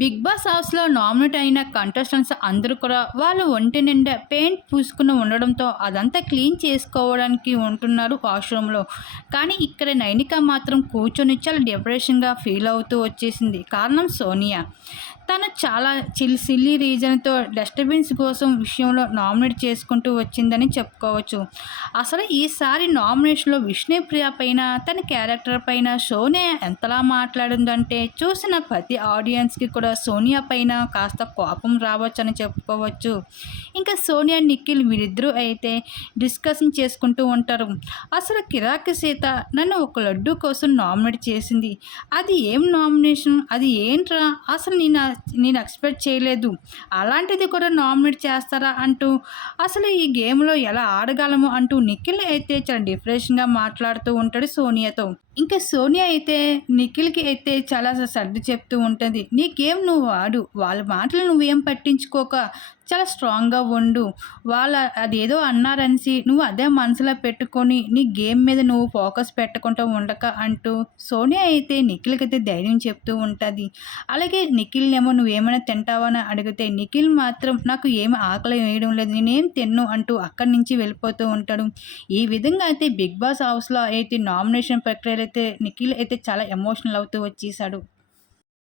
Big boss హౌస్లో nominate అయిన contestants అందరూ కూడా వాళ్ళు ఒంటి నిండా పెయింట్ పూసుకుని ఉండడంతో అదంతా క్లీన్ చేసుకోవడానికి ఉంటున్నారు వాష్రూమ్లో. కానీ ఇక్కడ నైనిక మాత్రం కూర్చొని చాలా డిప్రెషన్గా ఫీల్ అవుతూ వచ్చేసింది. కారణం సోనియా. తను చాలా చిల్ సిల్లీ రీజన్తో డస్ట్బిన్స్ కోసం విషయంలో నామినేట్ చేసుకుంటూ వచ్చిందని చెప్పుకోవచ్చు. అసలు ఈసారి నామినేషన్లో విష్ణుప్రియ పైన తన క్యారెక్టర్ పైన సోనియా ఎంతలా మాట్లాడిందంటే చూసిన ప్రతి ఆడియన్స్కి కూడా సోనియా పైన కాస్త కోపం రావచ్చని చెప్పుకోవచ్చు. ఇంకా సోనియా నిఖిల్ వీరిద్దరూ అయితే డిస్కషన్ చేసుకుంటూ ఉంటారు. అసలు కిరాకి సీత నన్ను ఒక లడ్డు కోసం నామినేట్ చేసింది. అది ఏం నామినేషన్? అది ఏంట్రా? అసలు నేను నేను ఎక్స్పెక్ట్ చేయలేదు. అలాంటిది కూడా నామినేట్ చేస్తారా అంటూ అసలు ఈ గేమ్లో ఎలా ఆడగలము అంటూ నిఖిల్ అయితే చాలా డిప్రెషన్గా మాట్లాడుతూ ఉంటాడు సోనియాతో. ఇంకా సోనియా అయితే నిఖిల్కి అయితే చాలా సర్ది చెప్తూ ఉంటుంది. నీ గేమ్ నువ్వు వాడు వాళ్ళ మాటలు నువ్వేం పట్టించుకోక? చాలా స్ట్రాంగ్గా ఉండు. వాళ్ళ అదేదో అన్నారనిసి నువ్వు అదే మనసులో పెట్టుకొని నీ గేమ్ మీద నువ్వు ఫోకస్ పెట్టకుండా ఉండక అంటూ సోనియా అయితే నిఖిల్కి అయితే ధైర్యం చెప్తూ ఉంటుంది. అలాగే నిఖిల్నేమో నువ్వేమైనా తింటావని అడిగితే నిఖిల్ మాత్రం నాకు ఏమి ఆకలి వేయడం లేదు. నేనేం తిన్ను? అంటూ అక్కడి నుంచి వెళ్ళిపోతూ ఉంటాడు. ఈ విధంగా అయితే బిగ్ బాస్ హౌస్లో అయితే నామినేషన్ ప్రక్రియలు అయితే నిఖిల్ అయితే చాలా ఎమోషనల్ అవుతూ వచ్చేసాడు.